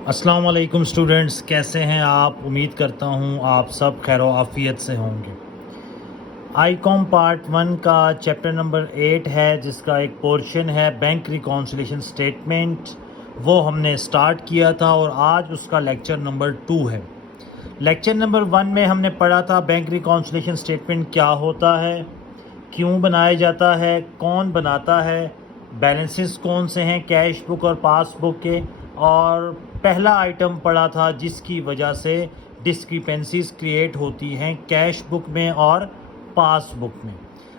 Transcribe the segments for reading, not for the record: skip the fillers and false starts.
अस्सलाम वालेकुम स्टूडेंट्स, कैसे हैं आप। उम्मीद करता हूँ आप सब खैर आफियत से होंगे। आईकॉम पार्ट 1 का चैप्टर नंबर 8 है, जिसका एक पोर्शन है बैंक रिकॉन्सिलेशन स्टेटमेंट। वो हमने स्टार्ट किया था और आज उसका लेक्चर नंबर 2 है। लेक्चर नंबर 1 में हमने पढ़ा था बैंक रिकॉन्सिलेशन स्टेटमेंट क्या होता है, क्यों बनाया जाता है, कौन बनाता है, बैलेंसेस कौन से हैं कैश बुक और पासबुक के, और पहला आइटम पढ़ा था जिसकी वजह से डिस्क्रिपेंसीज क्रिएट होती हैं कैश बुक में और पासबुक में।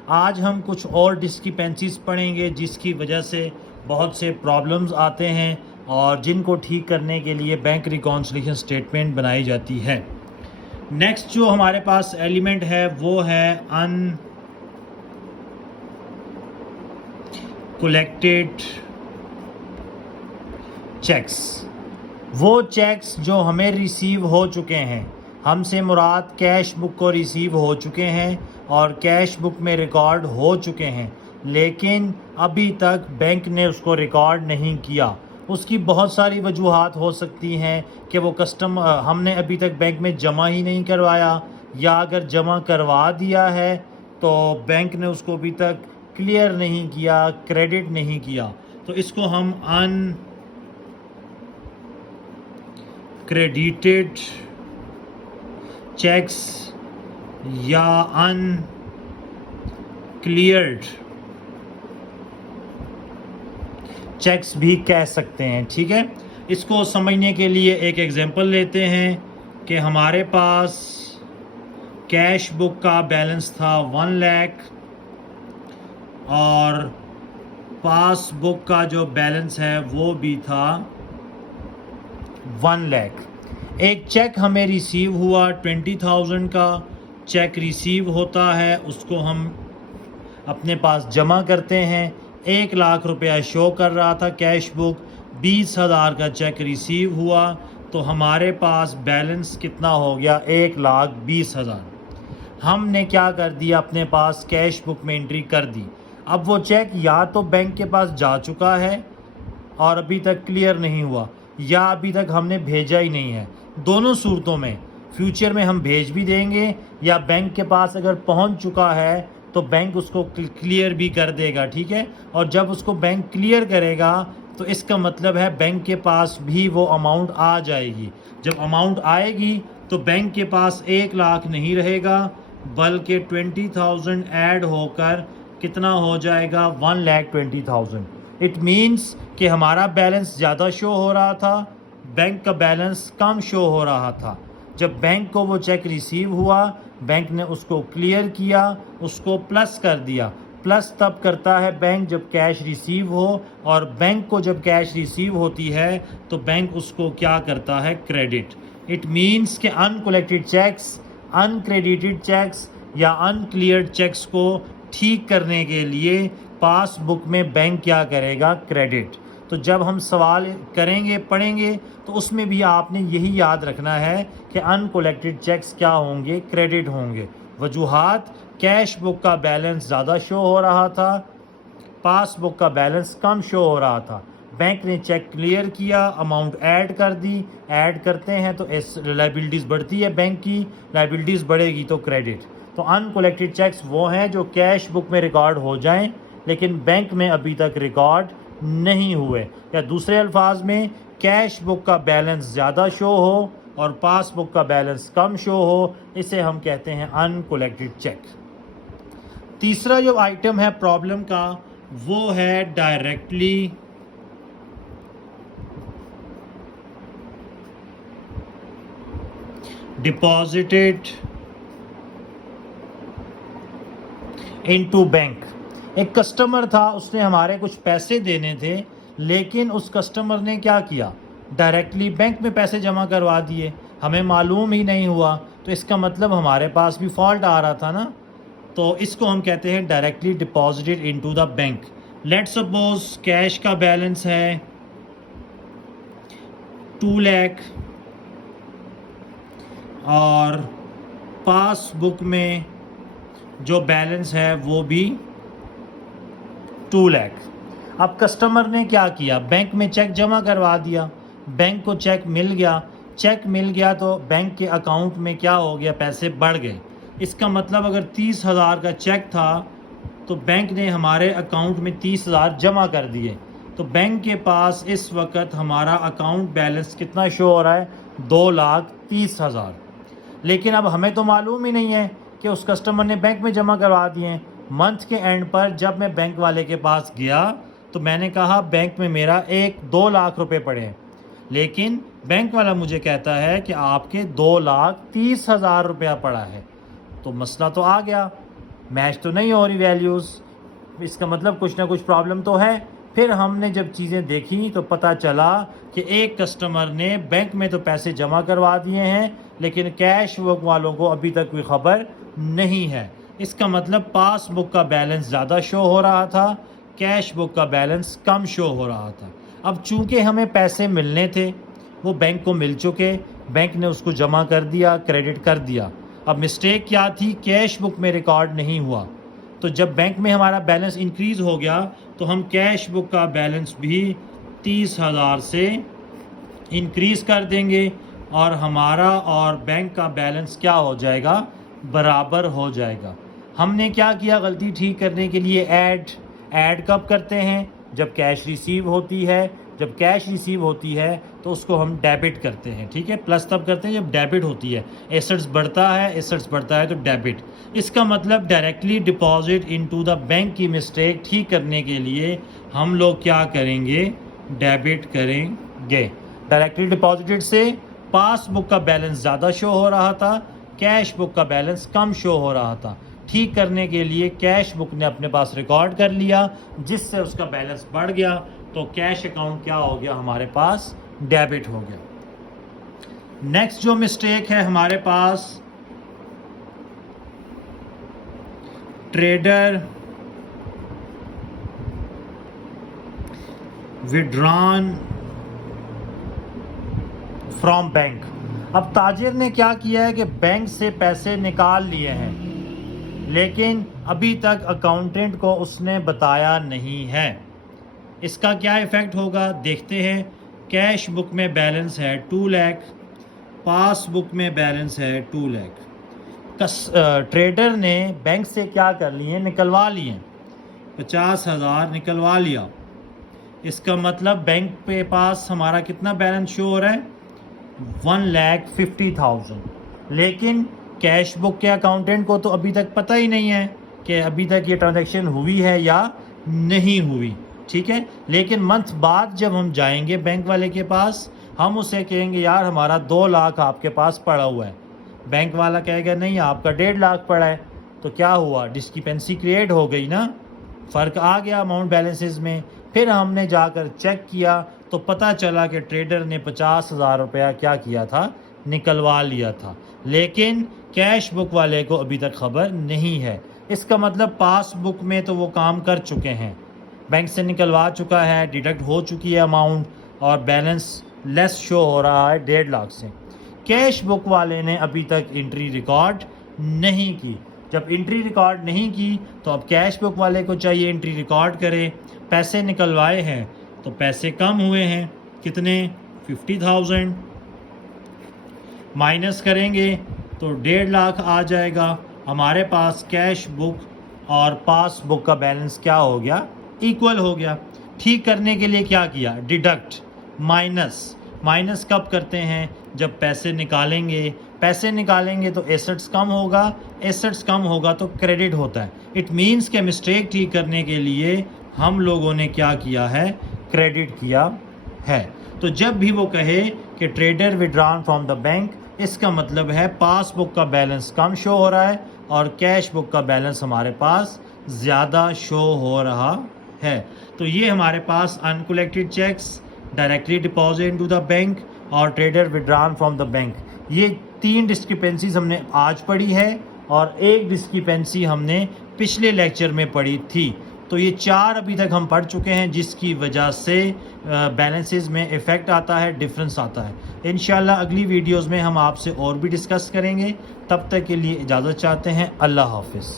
आज हम कुछ और डिस्क्रिपेंसीज पढ़ेंगे जिसकी वजह से बहुत से प्रॉब्लम्स आते हैं और जिनको ठीक करने के लिए बैंक रिकॉन्सिलेशन स्टेटमेंट बनाई जाती है। नेक्स्ट जो हमारे पास एलिमेंट है वो है अनकोलेक्टेड चेक्स। वो चेक्स जो हमें रिसीव हो चुके हैं, हमसे मुराद कैश बुक को रिसीव हो चुके हैं और कैश बुक में रिकॉर्ड हो चुके हैं, लेकिन अभी तक बैंक ने उसको रिकॉर्ड नहीं किया। उसकी बहुत सारी वजूहात हो सकती हैं कि वो हमने अभी तक बैंक में जमा ही नहीं करवाया, या अगर जमा करवा दिया है तो बैंक ने उसको अभी तक क्लियर नहीं किया, क्रेडिट नहीं किया। तो इसको हम क्रेडिटेड चेक्स या अनक्लियर्ड चेक्स भी कह सकते हैं। ठीक है, इसको समझने के लिए एक एग्जांपल लेते हैं कि हमारे पास कैश बुक का बैलेंस था 1 लाख और पासबुक का जो बैलेंस है वो भी था 1 लाख। एक चेक हमें रिसीव हुआ 20,000 का। चेक रिसीव होता है, उसको हम अपने पास जमा करते हैं। 1 लाख रुपया शो कर रहा था कैश बुक, 20,000 का चेक रिसीव हुआ, तो हमारे पास बैलेंस कितना हो गया, 1,20,000। हमने क्या कर दिया, अपने पास कैश बुक में एंट्री कर दी। अब वो चेक या तो बैंक के पास जा चुका है और अभी तक क्लियर नहीं हुआ, या अभी तक हमने भेजा ही नहीं है। दोनों सूरतों में फ्यूचर में हम भेज भी देंगे, या बैंक के पास अगर पहुंच चुका है तो बैंक उसको क्लियर भी कर देगा। ठीक है, और जब उसको बैंक क्लियर करेगा तो इसका मतलब है बैंक के पास भी वो अमाउंट आ जाएगी। जब अमाउंट आएगी तो बैंक के पास 1 लाख नहीं रहेगा, बल्कि 20,000 ऐड होकर कितना हो जाएगा, 1,20,000। इट मीन्स कि हमारा बैलेंस ज़्यादा शो हो रहा था, बैंक का बैलेंस कम शो हो रहा था। जब बैंक को वो चेक रिसीव हुआ, बैंक ने उसको क्लियर किया, उसको प्लस कर दिया। प्लस तब करता है बैंक जब कैश रिसीव हो, और बैंक को जब कैश रिसीव होती है तो बैंक उसको क्या करता है, क्रेडिट। इट मीन्स कि अनकलेक्टेड चेक्स, अनक्रेडिटेड चेक्स या अनक्लियर्ड चेक्स को ठीक करने के लिए पासबुक में बैंक क्या करेगा, क्रेडिट। तो जब हम सवाल करेंगे, पढ़ेंगे, तो उसमें भी आपने यही याद रखना है कि अनकलेक्टेड चेक्स क्या होंगे, क्रेडिट होंगे। वजूहात, कैश बुक का बैलेंस ज़्यादा शो हो रहा था, पासबुक का बैलेंस कम शो हो रहा था। बैंक ने चेक क्लियर किया, अमाउंट ऐड कर दी। ऐड करते हैं तो लाइबिलिटीज़ बढ़ती है, बैंक की लाइबिलिटीज़ बढ़ेगी तो क्रेडिट। तो अनकलेक्टेड चेक्स वो हैं जो कैश बुक में रिकॉर्ड हो जाएं लेकिन बैंक में अभी तक रिकॉर्ड नहीं हुए, या दूसरे अल्फाज में कैश बुक का बैलेंस ज़्यादा शो हो और पासबुक का बैलेंस कम शो हो, इसे हम कहते हैं अनकलेक्टेड चेक। तीसरा जो आइटम है प्रॉब्लम का वो है डायरेक्टली डिपॉजिटेड इनटू बैंक। एक कस्टमर था, उसने हमारे कुछ पैसे देने थे, लेकिन उस कस्टमर ने क्या किया, डायरेक्टली बैंक में पैसे जमा करवा दिए, हमें मालूम ही नहीं हुआ। तो इसका मतलब हमारे पास भी फॉल्ट आ रहा था ना। तो इसको हम कहते हैं directly deposited into the bank. Let suppose cash का बैलेंस है 2 लाख और पासबुक में जो बैलेंस है वो भी 2 लाख। अब कस्टमर ने क्या किया, बैंक में चेक जमा करवा दिया। बैंक को चेक मिल गया तो बैंक के अकाउंट में क्या हो गया, पैसे बढ़ गए। इसका मतलब अगर 30,000 का चेक था तो बैंक ने हमारे अकाउंट में 30,000 जमा कर दिए। तो बैंक के पास इस वक्त हमारा अकाउंट बैलेंस कितना शो हो रहा है, 2,30,000। लेकिन अब हमें तो मालूम ही नहीं है कि उस कस्टमर ने बैंक में जमा करवा दिए हैं। मंथ के एंड पर जब मैं बैंक वाले के पास गया तो मैंने कहा बैंक में मेरा 2 लाख रुपए पड़े हैं, लेकिन बैंक वाला मुझे कहता है कि आपके 2,30,000 रुपया पड़ा है। तो मसला तो आ गया, मैच तो नहीं हो रही वैल्यूज़, इसका मतलब कुछ ना कुछ प्रॉब्लम तो है। फिर हमने जब चीज़ें देखी तो पता चला कि एक कस्टमर ने बैंक में तो पैसे जमा करवा दिए हैं, लेकिन कैश बुक वालों को अभी तक कोई ख़बर नहीं है। इसका मतलब पासबुक का बैलेंस ज़्यादा शो हो रहा था, कैश बुक का बैलेंस कम शो हो रहा था। अब चूंकि हमें पैसे मिलने थे, वो बैंक को मिल चुके, बैंक ने उसको जमा कर दिया, क्रेडिट कर दिया। अब मिस्टेक क्या थी, कैश बुक में रिकॉर्ड नहीं हुआ। तो जब बैंक में हमारा बैलेंस इंक्रीज़ हो गया तो हम कैश बुक का बैलेंस भी 30,000 से इंक्रीज़ कर देंगे और हमारा और बैंक का बैलेंस क्या हो जाएगा, बराबर हो जाएगा। हमने क्या किया, गलती ठीक करने के लिए ऐड कब करते हैं, जब कैश रिसीव होती है। जब कैश रिसीव होती है तो उसको हम डेबिट करते हैं, ठीक है। प्लस तब करते हैं जब डेबिट होती है, एसेट्स बढ़ता है तो डेबिट। इसका मतलब directly deposit into the bank की मिस्टेक ठीक करने के लिए हम लोग क्या करेंगे, डेबिट करेंगे। डायरेक्टली डिपॉजिटेड से पासबुक का बैलेंस ज़्यादा शो हो रहा था, कैश बुक का बैलेंस कम शो हो रहा था। ठीक करने के लिए कैश बुक ने अपने पास रिकॉर्ड कर लिया, जिससे उसका बैलेंस बढ़ गया, तो कैश अकाउंट क्या हो गया, हमारे पास डेबिट हो गया। नेक्स्ट जो मिस्टेक है हमारे पास, ट्रेडर विड्रॉन फ्रॉम बैंक। अब ताजिर ने क्या किया है कि बैंक से पैसे निकाल लिए हैं, लेकिन अभी तक अकाउंटेंट को उसने बताया नहीं है। इसका क्या इफ़ेक्ट होगा, देखते हैं। कैश बुक में बैलेंस है 2 लाख, पासबुक में बैलेंस है 2 लाख। ट्रेडर ने बैंक से क्या कर लिए, निकलवा लिए, 50,000 निकलवा लिया। इसका मतलब बैंक के पास हमारा कितना बैलेंस शो हो रहा है, 1,50,000। लेकिन कैश बुक के अकाउंटेंट को तो अभी तक पता ही नहीं है कि अभी तक ये ट्रांजैक्शन हुई है या नहीं हुई, ठीक है। लेकिन मंथ बाद जब हम जाएंगे बैंक वाले के पास, हम उसे कहेंगे यार हमारा 2 लाख आपके पास पड़ा हुआ है। बैंक वाला कहेगा नहीं आपका 1.5 लाख पड़ा है। तो क्या हुआ, डिस्क्रिपेंसी क्रिएट हो गई ना, फ़र्क आ गया अमाउंट बैलेंसेस में। फिर हमने जाकर चेक किया तो पता चला कि ट्रेडर ने 50,000 रुपया क्या किया था, निकलवा लिया था, लेकिन कैश बुक वाले को अभी तक खबर नहीं है। इसका मतलब पासबुक में तो वो काम कर चुके हैं, बैंक से निकलवा चुका है, डिडक्ट हो चुकी है अमाउंट और बैलेंस लेस शो हो रहा है 1.5 लाख से। कैश बुक वाले ने अभी तक एंट्री रिकॉर्ड नहीं की। जब एंट्री रिकॉर्ड नहीं की तो अब कैश बुक वाले को चाहिए एंट्री रिकॉर्ड करे। पैसे निकलवाए हैं तो पैसे कम हुए हैं, कितने, 50,000 माइनस करेंगे तो 1.5 लाख आ जाएगा। हमारे पास कैश बुक और पासबुक का बैलेंस क्या हो गया, इक्वल हो गया। ठीक करने के लिए क्या किया, डिडक्ट, माइनस कब करते हैं, जब पैसे निकालेंगे तो एसेट्स कम होगा तो क्रेडिट होता है। इट मीन्स के मिस्टेक ठीक करने के लिए हम लोगों ने क्या किया है, क्रेडिट किया है। तो जब भी वो कहे कि trader withdrawn from the bank, इसका मतलब है पासबुक का बैलेंस कम शो हो रहा है और कैश बुक का बैलेंस हमारे पास ज़्यादा शो हो रहा है। तो ये हमारे पास uncollected cheques, directly deposit into the bank और trader withdrawn from the bank, ये 3 डिस्क्रिपेंसीज हमने आज पढ़ी है और 1 डिस्क्रिपेंसी हमने पिछले लेक्चर में पढ़ी थी। तो ये 4 अभी तक हम पढ़ चुके हैं, जिसकी वजह से बैलेंसेस में इफ़ेक्ट आता है, डिफरेंस आता है। इंशाल्लाह अगली वीडियोस में हम आपसे और भी डिस्कस करेंगे। तब तक के लिए इजाज़त चाहते हैं। अल्लाह हाफिज़।